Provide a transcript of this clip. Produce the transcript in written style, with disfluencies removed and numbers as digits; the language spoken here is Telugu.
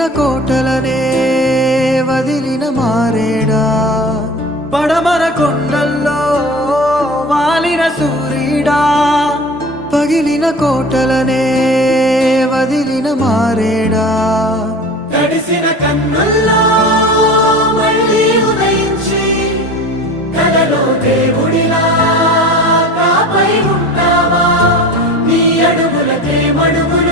పగిలిన కోటలనే వదిలిన మారేడా, పడమర కొండల్లో వాలిన సూర్యుడా. పగిలిన కోటలనే వదిలిన మారేడా, తడిసిన కన్నుల్లో మళ్ళీ ఉదయించి కలలో దేవుడిలా కాపై ఉంటావా, నీ అడుగులకే మడుగులు